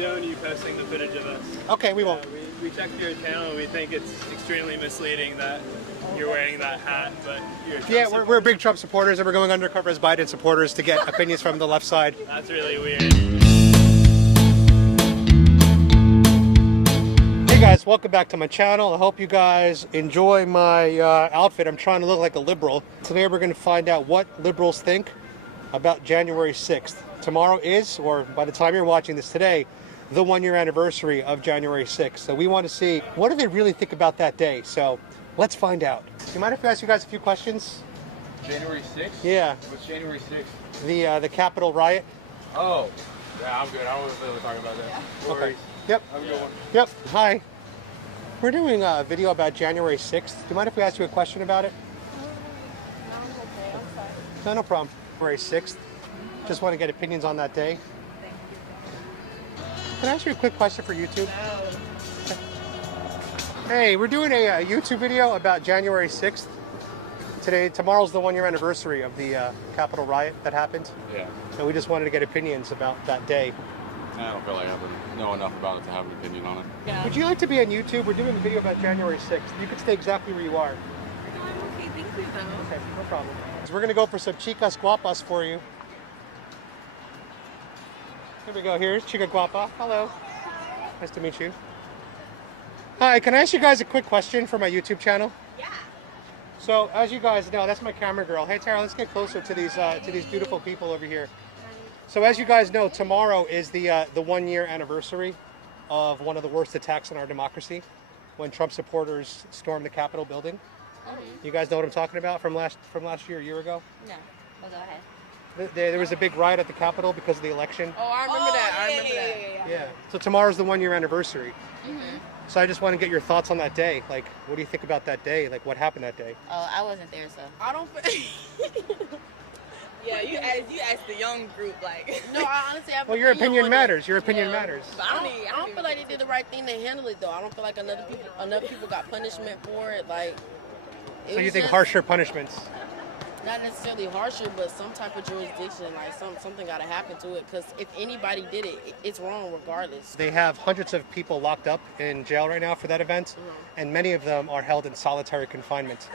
condone you posting the footage of us. Okay, we won't. We checked your channel. We think it's extremely misleading that you're wearing that hat, but you're Yeah, we're big Trump supporters, and we're going undercover as Biden supporters to get opinions from the left side. That's really weird. Hey guys, welcome back to my channel. I hope you guys enjoy my outfit. I'm trying to look like a liberal. Today we're going to find out what liberals think about January 6th. Tomorrow is, or by the time you're watching this today, the 1-year anniversary of January 6th. So we want to see, what do they really think about that day? So let's find out. Do you mind if I ask you guys a few questions? January 6th? Yeah. What's January 6th? The Capitol riot. Oh, yeah, I'm good. I don't want to talk about that. No Okay. worries. Yep. Have a good one. Yep. Hi. We're doing a video about January 6th. Do you mind if we ask you a question about it? No, I'm okay. I'm sorry. No, no problem. January 6th. Just want to get opinions on that day. Can I ask you a quick question for YouTube? Hey, we're doing a YouTube video about January 6th. Tomorrow's the 1-year anniversary of the Capitol riot that happened. Yeah. And we just wanted to get opinions about that day. I don't feel like I know enough about it to have an opinion on it. Yeah. Would you like to be on YouTube? We're doing a video about January 6th. You could stay exactly where you are. No, I'm okay. Thank you, though. Okay, no problem. So we're going to go for some chicas guapas for you. Here we go. Here's Chica Guapa. Hello. Nice to meet you. Hi, can I ask you guys a quick question for my YouTube channel? Yeah. So, as you guys know, that's my camera girl. Hey, Tara, let's get closer to these beautiful people over here. So, as you guys know, tomorrow is the 1-year anniversary of one of the worst attacks on our democracy, when Trump supporters stormed the Capitol building. Mm-hmm. You guys know what I'm talking about from last year, a year ago? No. Well, go ahead. There was a big riot at the Capitol because of the election. Oh, I remember that. I remember that. Yeah. So tomorrow's the 1-year anniversary. Mm-hmm. So I just want to get your thoughts on that day. Like, what do you think about that day? Like, what happened that day? Oh, I wasn't there, so. I don't feel. Yeah, you asked the young group like. No, I honestly, I Well, your feel opinion on matters. it. Your opinion Yeah. matters. But I don't feel like they did the right thing to handle it, though. I don't feel like enough people got punishment for it. Like. It So you was think just harsher punishments? Not necessarily harsher, but some type of jurisdiction, like something got to happen to it. Because if anybody did it, it's wrong regardless. They have hundreds of people locked up in jail right now for that event, and many of them are held in solitary confinement,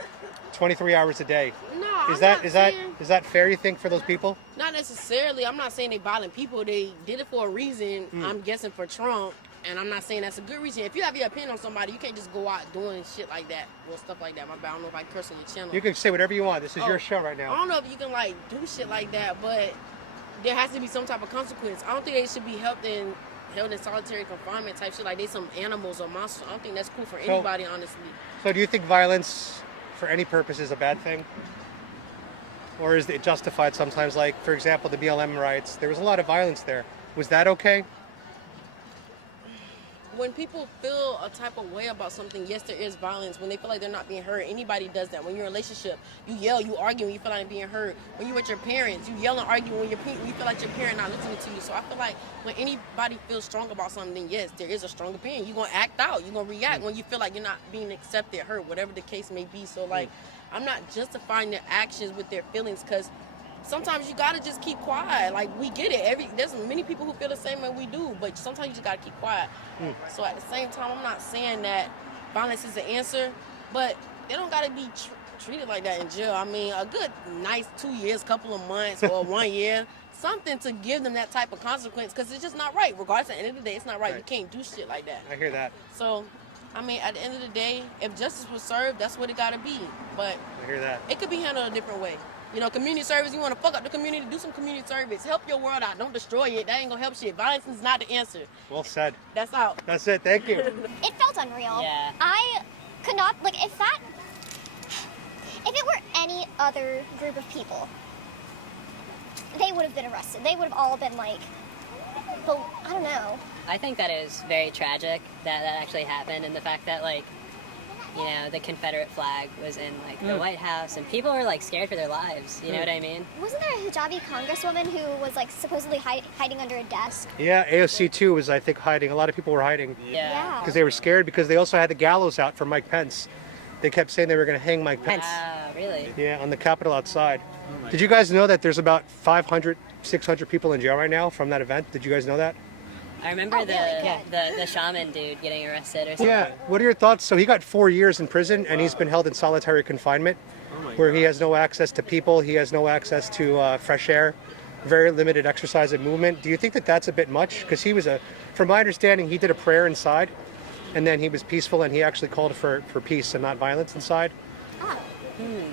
23 hours a day. No, Is that fair? You think for those people? Not necessarily. I'm not saying they violent people. They did it for a reason. I'm guessing for Trump, and I'm not saying that's a good reason. If you have your opinion on somebody, you can't just go out doing shit like that. Well, stuff like that. My bad. I don't know if I curse on your channel. You can say whatever you want. This is your show right I now. don't know if you can like do shit like that, but there has to be some type of consequence. I don't think they should be held in solitary confinement type shit like they some animals or monsters. I don't think that's cool for anybody, honestly. So do you think violence for any purpose is a bad thing? Or is it justified sometimes? Like, for example, the BLM riots, there was a lot of violence there. Was that okay? When people feel a type of way about something, yes, there is violence. When they feel like they're not being heard, anybody does that. When you're in a relationship, you yell, you argue when you feel like being heard. When you're with your parents, you yell and argue when you feel like your parent not listening to you. So I feel like when anybody feels strong about something, then yes, there is a strong opinion. You're going to act out. You're going to react when you feel like you're not being accepted, heard, whatever the case may be. So, like, I'm not justifying their actions with their feelings because sometimes you gotta just keep quiet. Like, we get it. There's many people who feel the same way we do, but sometimes you just gotta keep quiet. So at the same time, I'm not saying that violence is the answer, but they don't gotta be treated like that in jail. I mean, a good, nice 2 years, couple of months, or 1 year, something to give them that type of consequence, because it's just not right. Regardless, at the end of the day, it's not right. You can't do shit like that. I hear that. So, I mean, at the end of the day, if justice was served, that's what it gotta be. But I hear that. it could be handled a different way. You know, community service, you want to fuck up the community, do some community service. Help your world out. Don't destroy it. That ain't going to help shit. Violence is not the answer. Well said. That's out. That's it. Thank you. It felt unreal. Yeah. I could not, like, if it were any other group of people, they would have been arrested. They would have all been, like, but I don't know. I think that is very tragic that actually happened, and the fact that, like, you know, the Confederate flag was in, like, the White House, and people were, like, scared for their lives, you know what I mean? Wasn't there a hijabi congresswoman who was, like, supposedly hiding under a desk? Yeah, AOC too was, I think, hiding. A lot of people were hiding Yeah. because they were scared, because they also had the gallows out for Mike Pence. They kept saying they were going to hang Mike Pence. Really? Yeah, on the Capitol outside. Did you guys know that there's about 500, 600 people in jail right now from that event? Did you guys know that? I remember Oh, really? the shaman dude getting arrested or something. Yeah. What are your thoughts? So he got 4 years in prison, and he's been held in solitary confinement, where he has no access to people, he has no access to fresh air, very limited exercise and movement. Do you think that that's a bit much? Because he was from my understanding, he did a prayer inside, and then he was peaceful, and he actually called for peace and not violence inside.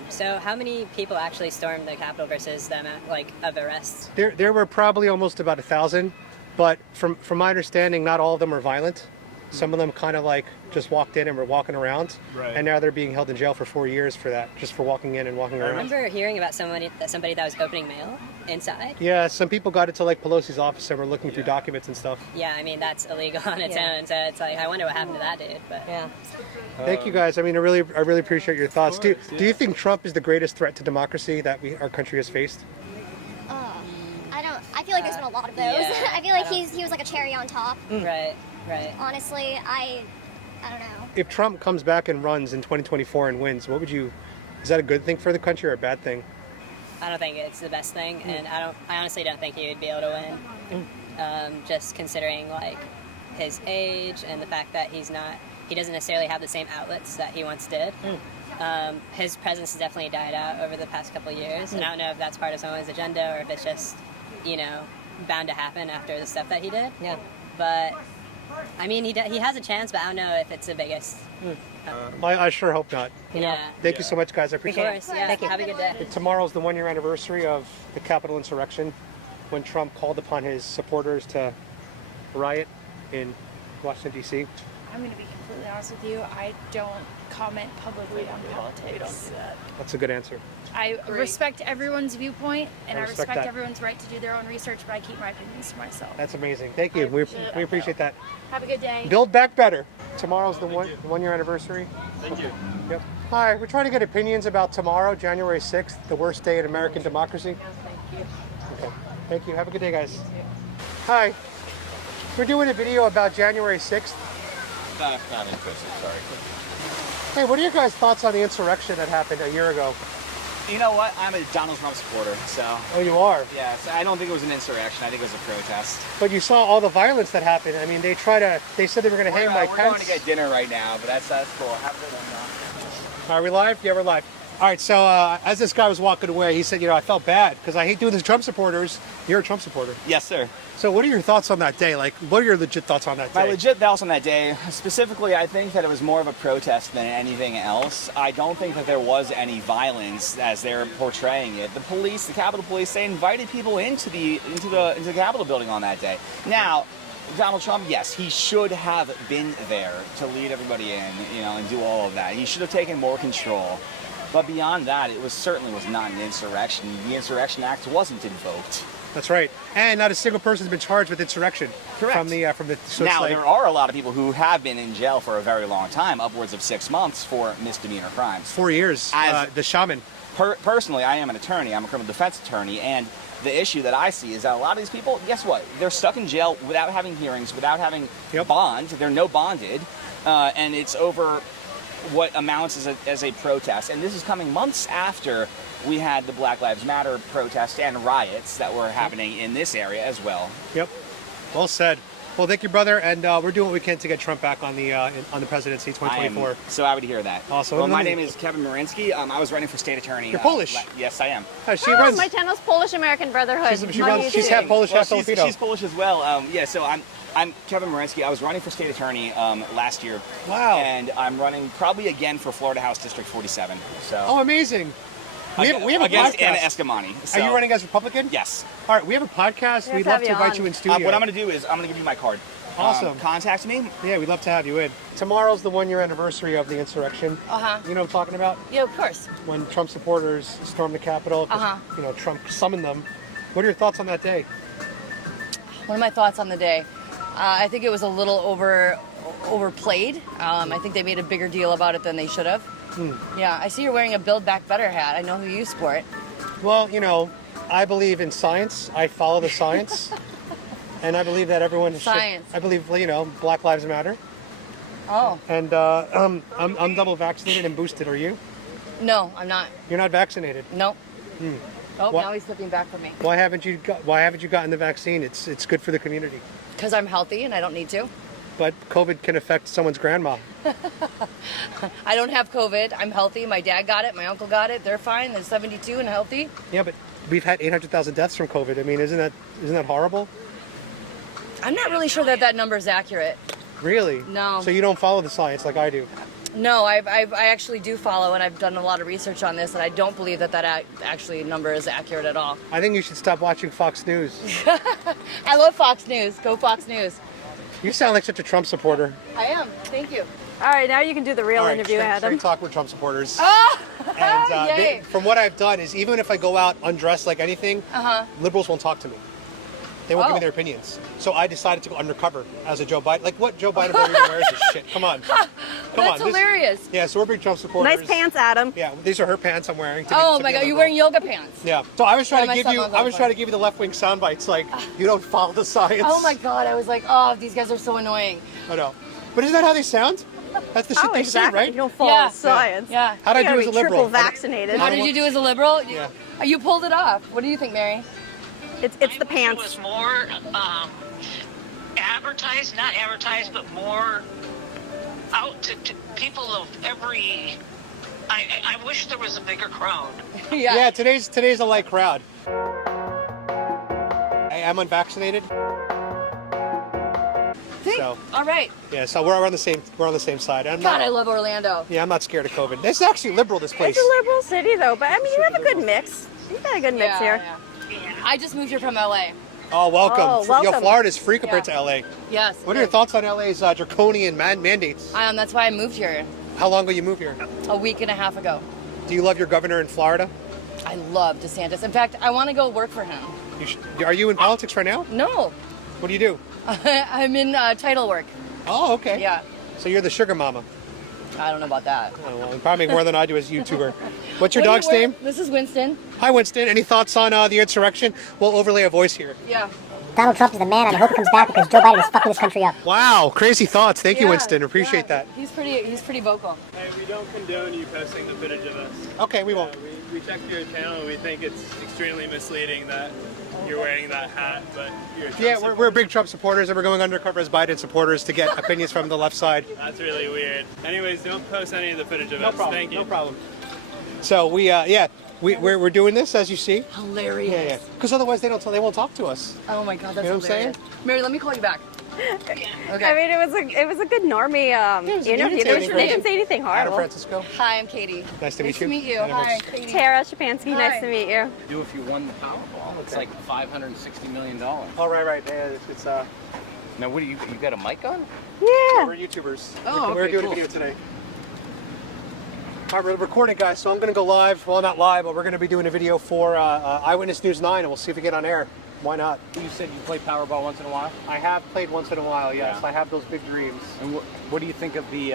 So how many people actually stormed the Capitol versus the amount of arrests? There were probably almost about 1,000, but from my understanding, not all of them were violent. Some of them kind of just walked in and were walking around, Right. and now they're being held in jail for 4 years for that, just for walking in and walking I around. remember hearing about somebody that was opening mail inside. Yeah, some people got into Pelosi's office and were looking through documents and stuff. Yeah, I mean that's illegal on its own. So it's I wonder what happened to that dude. But Yeah. Thank you guys. I mean, I really appreciate your thoughts. course, Do you think Trump is the greatest threat to democracy that our country has faced? I feel like there's been a lot of those. Yeah, I feel like I don't- he was like a cherry on top. right. Honestly, I don't know. If Trump comes back and runs in 2024 and wins, is that a good thing for the country or a bad thing? I don't think it's the best thing, and I honestly don't think he would be able to win. Just considering his age and the fact that he doesn't necessarily have the same outlets that he once did. His presence has definitely died out over the past couple of years, and I don't know if that's part of someone's agenda or if it's just, bound to happen after the stuff that he did. Yeah. But I mean, he has a chance, but I don't know if it's the biggest. I sure hope not. Yeah. Thank you so much, guys. I Of appreciate it. course. Yeah. Have a good day. Tomorrow's the 1 year anniversary of the Capitol insurrection, when Trump called upon his supporters to riot in Washington, D.C. I'm going to be completely honest with you. I don't comment publicly on politics. That's a good answer. I respect everyone's viewpoint, and I I respect respect that. everyone's right to do their own research, but I keep my opinions to myself. That's amazing. Thank you. We appreciate that. Have a good day. Build back better. Tomorrow's the 1 year anniversary. Thank you. Yep. Hi, we're trying to get opinions about tomorrow, January 6th, the worst day in American democracy. Okay. Thank you. Have a good day, guys. Hi. We're doing a video about January 6th. Not interested, sorry. Hey, what are your guys' thoughts on the insurrection that happened a year ago? You know what? I'm a Donald Trump supporter, so Oh, you are? yes, I don't think it was an insurrection. I think it was a protest. But you saw all the violence that happened. I mean, they said they were going to hang Mike We're Pence. going to get dinner right now, but that's cool. Have a good one, Are we live? Yeah, we're live. All right, so as this guy was walking away, he said, I felt bad because I hate doing this to Trump supporters. You're a Trump supporter. Yes, sir. So what are your thoughts on that day? What are your legit thoughts on that day? My legit thoughts on that day, specifically, I think that it was more of a protest than anything else. I don't think that there was any violence as they're portraying it. The police, the Capitol Police, they invited people into the Capitol building on that day. Now, Donald Trump, yes, he should have been there to lead everybody in, and do all of that. He should have taken more control. But beyond that, it certainly was not an insurrection. The Insurrection Act wasn't invoked. That's right. And not a single person has been charged with insurrection. Correct. From the so Now, it's there are a lot of people who have been in jail for a very long time, upwards of 6 months for misdemeanor crimes. 4 years. The shaman. Personally, I am an attorney. I'm a criminal defense attorney, and the issue that I see is that a lot of these people, guess what? They're stuck in jail without having hearings, without having bond. They're no bonded, and it's over what amounts as a protest. And this is coming months after we had the Black Lives Matter protests and riots that were happening in this area as well. Yep. Well said. Well, thank you, brother, and we're doing what we can to get Trump back on the presidency 2024. I am so happy to hear that. Awesome. Well, my name is Kevin Marinsky. I was running for state attorney. You're Polish. Yes, I am. She runs. My channel's Polish American Brotherhood. She's half Polish, half Filipino. She's Polish as well. So I'm Kevin Marinsky. I was running for state attorney last year. Wow. And I'm running probably again for Florida House District 47. So. Oh, amazing. We have a against podcast. Anna Escamani. So. Are you running as Republican? Yes. All right, we have a podcast. We'd love to invite you in studio. What I'm going to do is I'm going to give you my card. Awesome. Contact me. Yeah, we'd love to have you in. Tomorrow's the 1 year anniversary of the insurrection. You know what I'm talking about? Yeah, of course. When Trump supporters stormed the Capitol, Trump summoned them. What are your thoughts on that day? What are my thoughts on the day? I think it was a little overplayed. I think they made a bigger deal about it than they should have. Yeah, I see you're wearing a Build Back Better hat. I know who you sport. Well, I believe in science. I follow the science. And I believe that everyone Science. I believe, Black Lives Matter. Oh. And I'm double vaccinated and boosted. Are you? No, I'm not. You're not vaccinated? Nope. Oh, What? now he's slipping back from me. Why haven't you gotten the vaccine? It's good for the community. Because I'm healthy and I don't need to. But COVID can affect someone's grandma. I don't have COVID. I'm healthy. My dad got it. My uncle got it. They're fine. They're 72 and healthy. Yeah, but we've had 800,000 deaths from COVID. I mean, isn't that horrible? I'm not really sure that number is accurate. Really? No. So you don't follow the science like I do? No, I actually do follow, and I've done a lot of research on this, and I don't believe that actually number is accurate at all. I think you should stop watching Fox News. I love Fox News. Go Fox News. You sound like such a Trump supporter. I am. Thank you. All right, now you can do the real interview, Adam. Straight talk with Trump supporters. Yay. From what I've done is even if I go out undressed like anything, liberals won't talk to me. They won't give me their opinions. So I decided to go undercover as a Joe Biden. Like what Joe Biden wears this shit. Come on. That's hilarious. Yeah, so we're big Trump supporters. Nice pants, Adam. Yeah, these are her pants I'm wearing. Oh my God, you're wearing yoga pants. Yeah. So I was trying to give you. I was trying to give you the left-wing sound bites. Like you don't follow the science. Oh my God, I was like, oh, these guys are so annoying. I know. But isn't that how they sound? That's the shit they say, right? You don't follow science. Yeah. How did I do as a liberal? Triple vaccinated. How did you do as a liberal? Yeah. You pulled it off. What do you think, Mary? It's the pants. It was more advertised, not advertised, but more out to people of every. I wish there was a bigger crowd. Yeah. Today's a light crowd. I am unvaccinated. See? So, all right. Yeah, so we're on the same side. I'm God, not, I love Orlando. Yeah, I'm not scared of COVID. This is actually liberal, this place. It's a liberal city, though. But I mean, you have a good mix. You've got a good mix here. Yeah. I just moved here from LA. Oh, welcome. Oh, welcome. Yo, Florida's free compared to LA. Yes. What are your thoughts on LA's draconian mandates? That's why I moved here How long ago you moved here? a week and a half ago. Do you love your governor in Florida? I love DeSantis. In fact, I want to go work for him. Are you in politics right now? No. What do you do? I'm in title work. Oh, okay. Yeah. So you're the sugar mama. I don't know about that. Oh, well, you probably make more than I do as a YouTuber. What's your dog's name? This is Winston. Hi, Winston. Any thoughts on the insurrection? We'll overlay a voice here. Yeah. Donald Trump is the man, and I hope he comes back because Joe Biden is fucking this country up. Wow, crazy thoughts. Thank you, Winston. Appreciate that. He's pretty vocal. Hey, we don't condone you posting the footage of us. Okay, we won't. We checked your channel and we think it's extremely misleading that you're wearing that hat, but you're a Trump we're big Trump supporters, and we're going undercover as Biden supporters to get opinions from the left side. That's really weird. Anyways, don't post any of the footage of us. Problem, Thank you. No problem. So we're doing this as you see. Hilarious. Yeah. Because otherwise they won't talk to us. Oh my God, that's You know what I'm hilarious. Mary, let me call you back. Okay. I mean, it was a good normie interview. They didn't say anything Adam horrible. Francisco. Hi, I'm Katie. Nice to meet you. Nice to meet you. Adam Hi, Francisco. Katie. Tara Shapansky, Hi. nice to meet you. Do if you won the Powerball. It's like $560 million. Oh, right. Yeah, it's Now, what do you got a mic on? Yeah. we're YouTubers. Oh, we're okay, doing cool. a video today. All right, we're recording, guys, so I'm going to go live. Well, not live, but we're going to be doing a video for Eyewitness News 9, and we'll see if we get on air. Why not? You said you play Powerball once in a while? I have played once in a while, yes. Yeah. I have those big dreams. And what do you think of the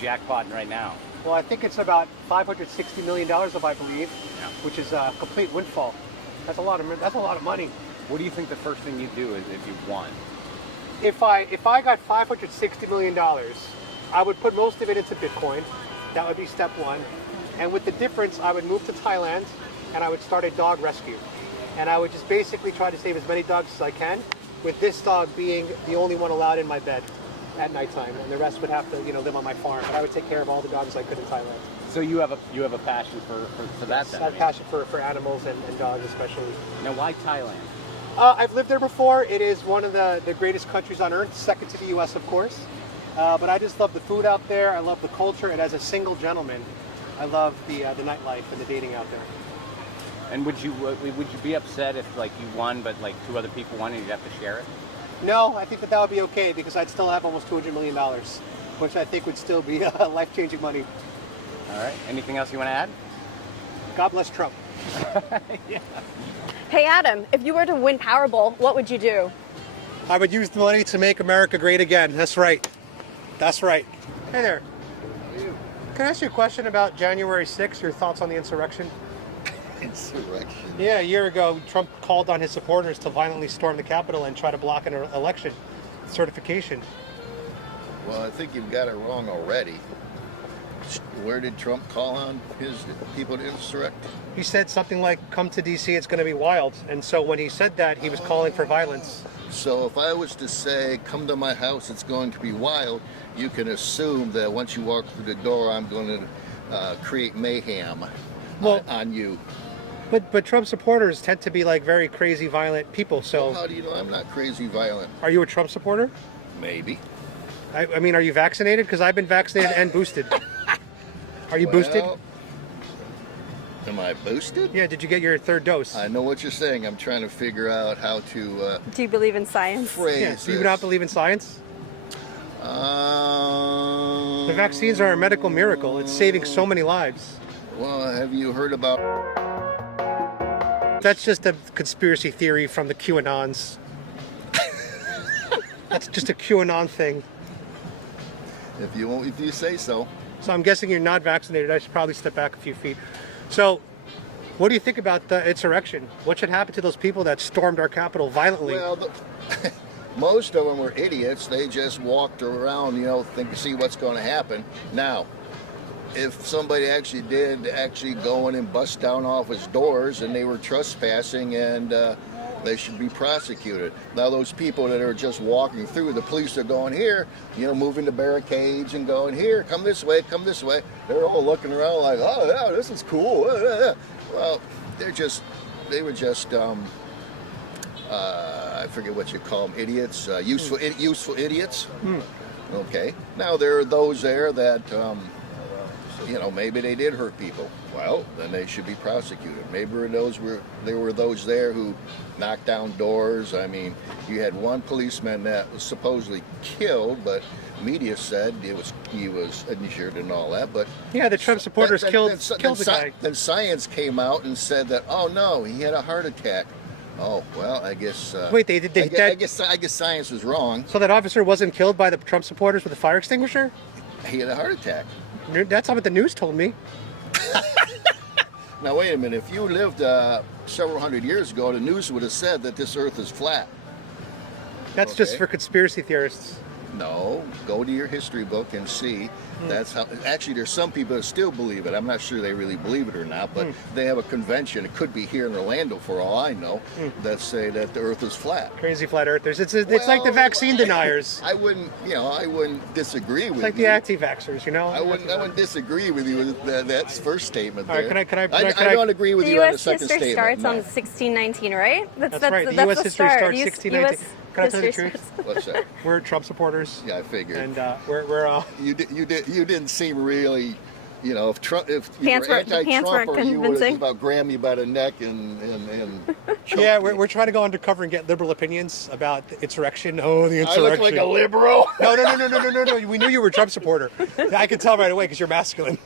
jackpot right now? Well, I think it's about $560 million, if I believe, which is a complete windfall. That's a lot of money. What do you think the first thing you'd do is if you won? If I got $560 million, I would put most of it into Bitcoin. That would be step one. And with the difference, I would move to Thailand and I would start a dog rescue. And I would just basically try to save as many dogs as I can, with this dog being the only one allowed in my bed at nighttime, and the rest would have to, live on my farm. But I would take care of all the dogs I could in Thailand. So you have a passion for that Yes, then? I have a passion for animals and dogs especially. Now, why Thailand? I've lived there before. It is one of the greatest countries on earth, second to the U.S. of course. But I just love the food out there. I love the culture, and as a single gentleman, I love the nightlife and the dating out there. And would you be upset if you won, but two other people won and you'd have to share it? No, I think that would be okay because I'd still have almost $200 million, which I think would still be life-changing money. All right. Anything else you want to add? God bless Trump. Yeah. Hey, Adam, if you were to win Powerball, what would you do? I would use the money to make America great again. That's right. That's right. Hey there. How are you? Can I ask you a question about January 6th, your thoughts on the insurrection? Insurrection? Yeah, a year ago, Trump called on his supporters to violently storm the Capitol and try to block an election certification. Well, I think you've got it wrong already. Where did Trump call on his people to insurrect? He said something like, come to D.C., it's going to be wild. And so when he said that, he was calling for violence. So if I was to say, come to my house, it's going to be wild, you can assume that once you walk through the door, I'm going to create mayhem on you. But Trump supporters tend to be like very crazy, violent people. So Well, how do you know I'm not crazy violent? are you a Trump supporter? Maybe. I mean, are you vaccinated? Because I've been vaccinated and boosted. Are you boosted? Am I boosted? Yeah, did you get your 3rd dose? I know what you're saying. I'm trying to figure out how to Do you believe in science? phrase Yeah, do you this. not believe in science? The vaccines are a medical miracle. It's saving so many lives. Well, have you heard about... That's just a conspiracy theory from the QAnons. That's just a QAnon thing. If you say so. So I'm guessing you're not vaccinated. I should probably step back a few feet. So, what do you think about the insurrection? What should happen to those people that stormed our Capitol violently? Well, most of them were idiots. They just walked around, think to see what's going to happen. Now, if somebody actually did go in and bust down office doors and they were trespassing, and they should be prosecuted. Now those people that are just walking through, the police are going here, moving the barricades and going here, come this way, come this way. They're all looking around like, oh yeah, this is cool. Well, they were just I forget what you call them, idiots, useful idiots. Okay. Now there are those there that maybe they did hurt people. Well, then they should be prosecuted. Maybe there were those there who knocked down doors. I mean, you had one policeman that was supposedly killed, but media said he was injured and all that. But yeah, the Trump supporters killed the guy. Then science came out and said that, oh no, he had a heart attack. Oh well, I guess. Wait, I guess science was wrong. So that officer wasn't killed by the Trump supporters with a fire extinguisher? He had a heart attack. That's not what the news told me. Now wait a minute. If you lived several hundred years ago, the news would have said that this Earth is flat. That's just for conspiracy theorists. No, go to your history book and see. That's how. Actually, there's some people that still believe it. I'm not sure they really believe it or not, but they have a convention. It could be here in Orlando, for all I know, that say that the Earth is flat. Crazy flat earthers. It's like the vaccine deniers. I wouldn't disagree with you. It's like the anti-vaxxers, I wouldn't disagree with you with that first statement. All right, there. I don't agree with you on the second statement. The U.S. history starts on 1619, right? That's right. The U.S. history starts 1619. Can I tell you the truth? What's that? We're Trump supporters. Yeah, I figured. And we're you didn't seem really, if pants you were were anti-Trump, you would convincing. about grab you by the neck and yeah, we're trying to go undercover and get liberal opinions about the insurrection. Oh, the insurrection. I look like a liberal. No. We knew you were a Trump supporter. I could tell right away because you're masculine.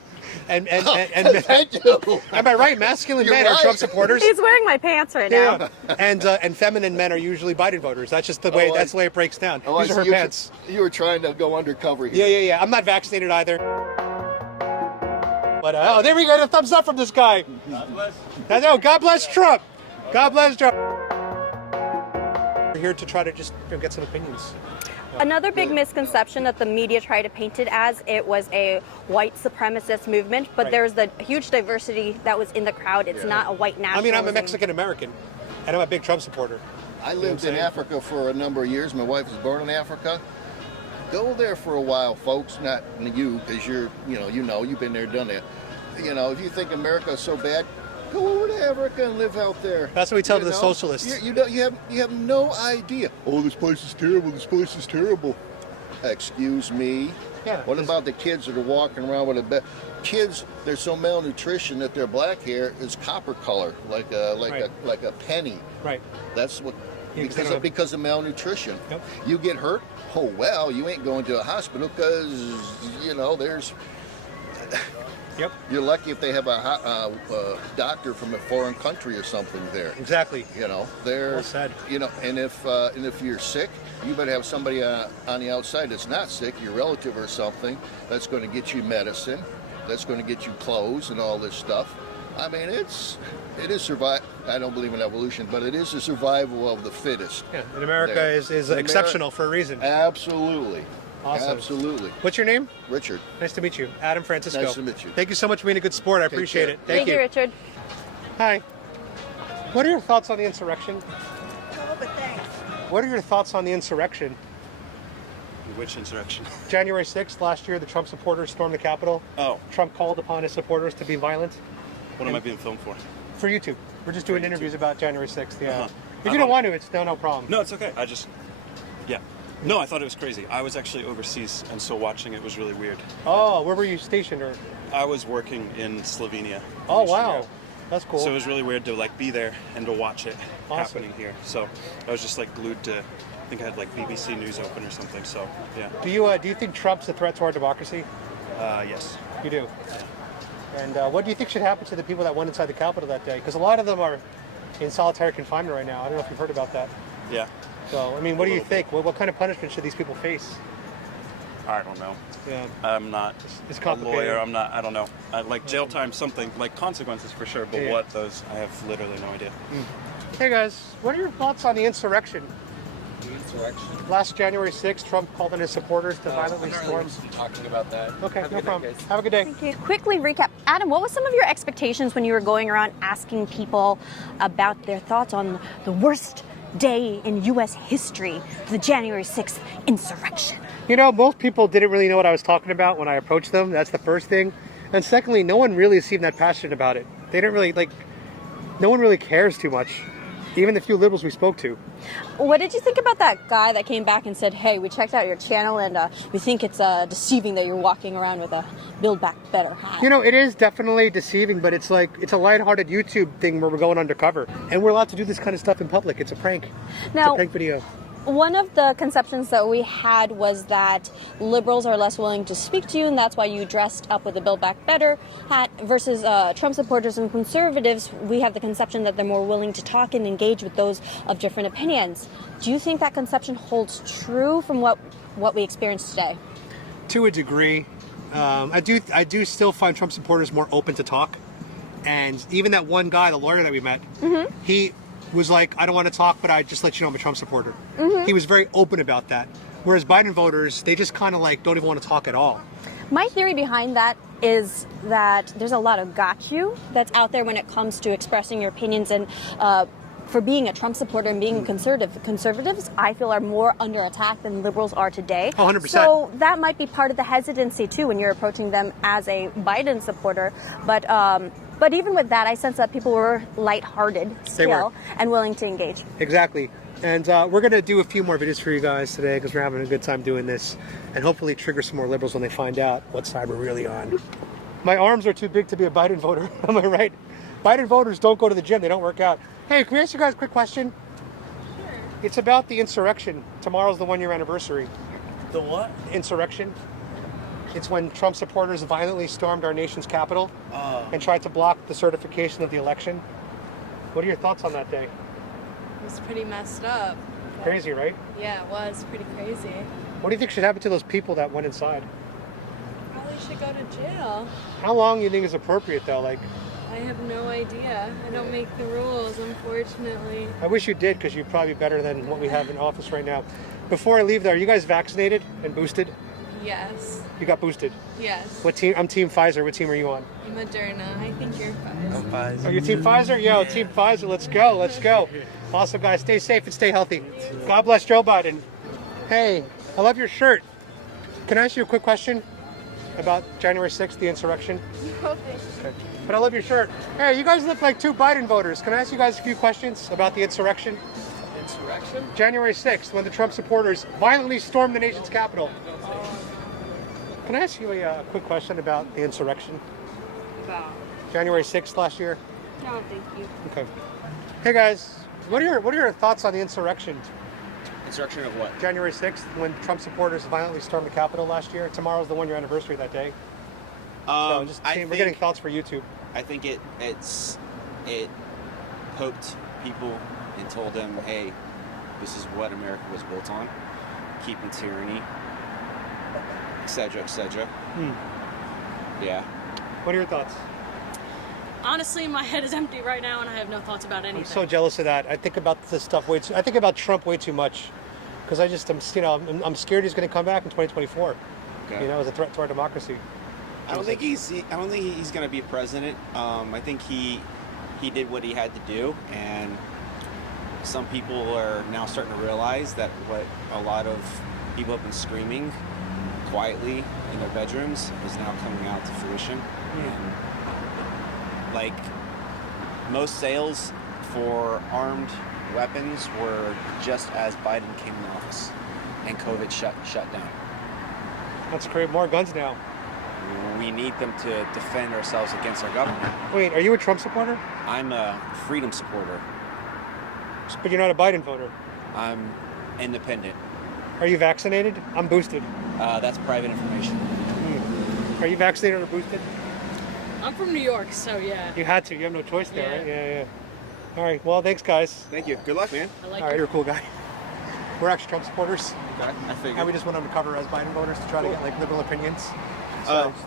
And thank you. Am I right? Masculine men are Trump supporters. He's wearing my pants right now. Yeah. And feminine men are usually Biden voters. That's just the way. That's the way it breaks down. These are her pants. You were trying to go undercover here. Yeah. I'm not vaccinated either. But there we go. A thumbs up from this guy. God bless. No, God bless Trump. God bless Trump. We're here to try to just get some opinions. Another big misconception that the media tried to paint it as, it was a white supremacist movement, but there's the huge diversity that was in the crowd. It's not a white nationalism. I mean, I'm a Mexican American, and I'm a big Trump supporter. I lived in Africa for a number of years. My wife was born in Africa. Go there for a while, folks. Not you, because you've been there, done that. If you think America is so bad, go over to Africa and live out there. That's what we tell the socialists. You have no idea. Oh, this place is terrible. This place is terrible. Excuse me. Yeah. What about the kids that are walking around with kids? They're so malnutrition that their black hair is copper color, like a penny. Right. That's what. Yeah, because of malnutrition. Yep. You get hurt. Oh well, you ain't going to a hospital because there's. Yep. You're lucky if they have a doctor from a foreign country or something there. Exactly. They're. Well said. And if you're sick, you better have somebody on the outside that's not sick, your relative or something, that's going to get you medicine, that's going to get you clothes and all this stuff. I mean, it is survival. I don't believe in evolution, but it is the survival of the fittest. Yeah, and America is exceptional for a reason. Absolutely. Awesome. Absolutely. What's your name? Richard. Nice to meet you. Adam Francisco. Nice to meet you. Thank you so much for being a good sport. I appreciate it. Thank you, Richard. Hi. What are your thoughts on the insurrection? Oh, but thanks. What are your thoughts on the insurrection? Which insurrection? January 6th last year, the Trump supporters stormed the Capitol. Oh. Trump called upon his supporters to be violent. What am I being filmed for? For YouTube. We're just doing interviews about January 6th. Yeah. Uh-huh. If you don't want to, it's no problem. No, it's okay. Yeah. No, I thought it was crazy. I was actually overseas, and so watching it was really weird. Oh, where were you stationed? Or? I was working in Slovenia. Oh, wow. That's cool. So it was really weird to like be there and to watch it Awesome. happening here. So I was just like glued to, I think I had like BBC News open or something. So yeah. Do you think Trump's a threat to our democracy? Yes. You do? And what do you think should happen to the people that went inside the Capitol that day? Because a lot of them are in solitary confinement right now. I don't know if you've heard about that. Yeah. So, I mean, what do you think? What kind of punishment should these people face? I don't know. Yeah. I'm not It's a complicated. lawyer. I don't know. Like jail time, something, like consequences for sure, but Yeah. what those, I have literally no idea. Hey guys, what are your thoughts on the insurrection? Insurrection? Last January 6th, Trump called on his supporters to violently storm. Talking about that. Okay, Have a no good problem. night, guys. Have a good day. Thank you. Quickly recap. Adam, what was some of your expectations when you were going around asking people about their thoughts on the worst day in U.S. history, the January 6th insurrection? You know, most people didn't really know what I was talking about when I approached them. That's the first thing. And secondly, no one really seemed that passionate about it. They didn't really, no one really cares too much. Even the few liberals we spoke to. What did you think about that guy that came back and said, hey, we checked out your channel and we think it's deceiving that you're walking around with a Build Back Better hat? You know, it is definitely deceiving, but it's a lighthearted YouTube thing where we're going undercover. And we're allowed to do this kind of stuff in public. It's a prank. It's a prank video. One of the conceptions that we had was that liberals are less willing to speak to you, and that's why you dressed up with a Build Back Better hat, versus Trump supporters and conservatives. We have the conception that they're more willing to talk and engage with those of different opinions. Do you think that conception holds true from what we experienced today? To a degree. I do still find Trump supporters more open to talk. And even that one guy, the lawyer that we met, he was like, I don't want to talk, but I just let you know I'm a Trump supporter. He was very open about that. Whereas Biden voters, they just kind of don't even want to talk at all. My theory behind that is that there's a lot of got you that's out there when it comes to expressing your opinions, and for being a Trump supporter and being a conservative. Conservatives, I feel, are more under attack than liberals are today. 100%. So that might be part of the hesitancy too when you're approaching them as a Biden supporter. But even with that, I sense that people were lighthearted still and willing to engage. Exactly. And we're going to do a few more videos for you guys today because we're having a good time doing this, and hopefully trigger some more liberals when they find out what side we're really on. My arms are too big to be a Biden voter. Am I right? Biden voters don't go to the gym. They don't work out. Hey, can we ask you guys a quick question? Sure. It's about the insurrection. Tomorrow's the one-year anniversary. The what? Insurrection. It's when Trump supporters violently stormed our nation's capital and tried to block the certification of the election. What are your thoughts on that day? It was pretty messed up. Crazy, right? Yeah, it was pretty crazy. What do you think should happen to those people that went inside? Probably should go to jail. How long do you think is appropriate, though? I have no idea. I don't make the rules, unfortunately. I wish you did, because you're probably better than what we have in office right now. Before I leave, though, are you guys vaccinated and boosted? Yes. You got boosted? Yes. What team? I'm Team Pfizer. What team are you on? Moderna. I think you're Pfizer. I'm Pfizer. Are you Team Pfizer? Yo, Team Pfizer. Let's go. Let's go. Awesome, guys. Stay safe and stay healthy. God bless Joe Biden. Hey, I love your shirt. Can I ask you a quick question about January 6th, the insurrection? Okay. But I love your shirt. Hey, you guys look like two Biden voters. Can I ask you guys a few questions about the insurrection? Insurrection? January 6th, when the Trump supporters violently stormed the nation's capital. Can I ask you a quick question about the insurrection? About? January 6th last year? No, thank you. Okay. Hey guys, what are your thoughts on the insurrection? Insurrection of what? January 6th, when Trump supporters violently stormed the Capitol last year. Tomorrow's the one-year anniversary of that day. So we're getting thoughts for YouTube. I think it poked people and told them, hey, this is what America was built on. Keeping tyranny, etc., etc. Yeah. What are your thoughts? Honestly, my head is empty right now, and I have no thoughts about anything. I'm so jealous of that. I think about this stuff I think about Trump way too much, because I'm scared he's going to come back in 2024. Okay. As a threat to our democracy. I don't think he's going to be president. I think he did what he had to do, and some people are now starting to realize that what a lot of people have been screaming quietly in their bedrooms is now coming out to fruition. And like most sales for armed weapons were just as Biden came in office and COVID shut down. Let's create more guns now. We need them to defend ourselves against our government. Wait, are you a Trump supporter? I'm a freedom supporter. But you're not a Biden voter. I'm independent. Are you vaccinated? I'm boosted. That's private information. Are you vaccinated or boosted? I'm from New York, so yeah. You had to. You have no choice there, Yeah. right? Yeah. All right. Well, thanks, guys. Thank you. Good luck, man. I like All right, you're a cool guy. We're actually Trump supporters. Okay, I figured. And we just went undercover as Biden voters to try to get like liberal opinions.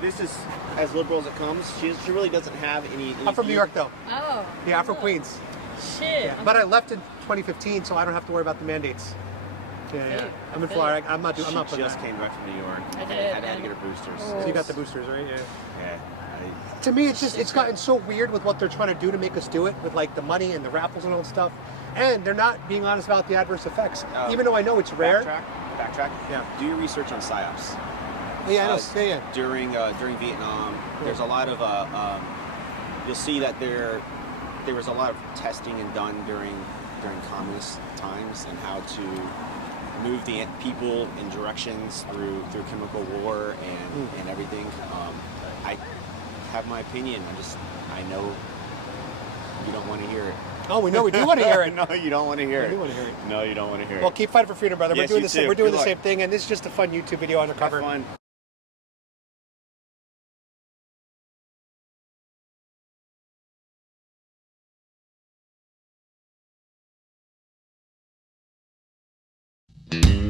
This is as liberal as it comes. She really doesn't have any I'm from New York, though. Oh. Yeah, I'm from Queens. Shit. Yeah. But I left in 2015, so I don't have to worry about the mandates. Yeah. I'm in Florida. I'm not She putting just that. came back from New York. I and did, had to and- get her boosters. So you got the boosters, right? Yeah. Yeah. To me, it's gotten so weird with what they're trying to do to make us do it, with like the money and the raffles and all that stuff. And they're not being honest about the adverse effects, even though I know it's rare. Backtrack. Yeah. Do your research on psyops. Yeah, I know. Yeah. During Vietnam, there's a lot of you'll see that there was a lot of testing and done during communist times and how to move the people in directions through chemical war and everything. I have my opinion. I know you don't want to hear it. Oh, we know we do want to hear it. No, you don't want to hear it. We do want to hear it. No, you don't want to hear Well, it. keep fighting for freedom, brother. Yes, we're doing you the same. too. We're doing Good the luck. same thing, and this is just a fun YouTube video undercover. Have fun. Mm-hmm.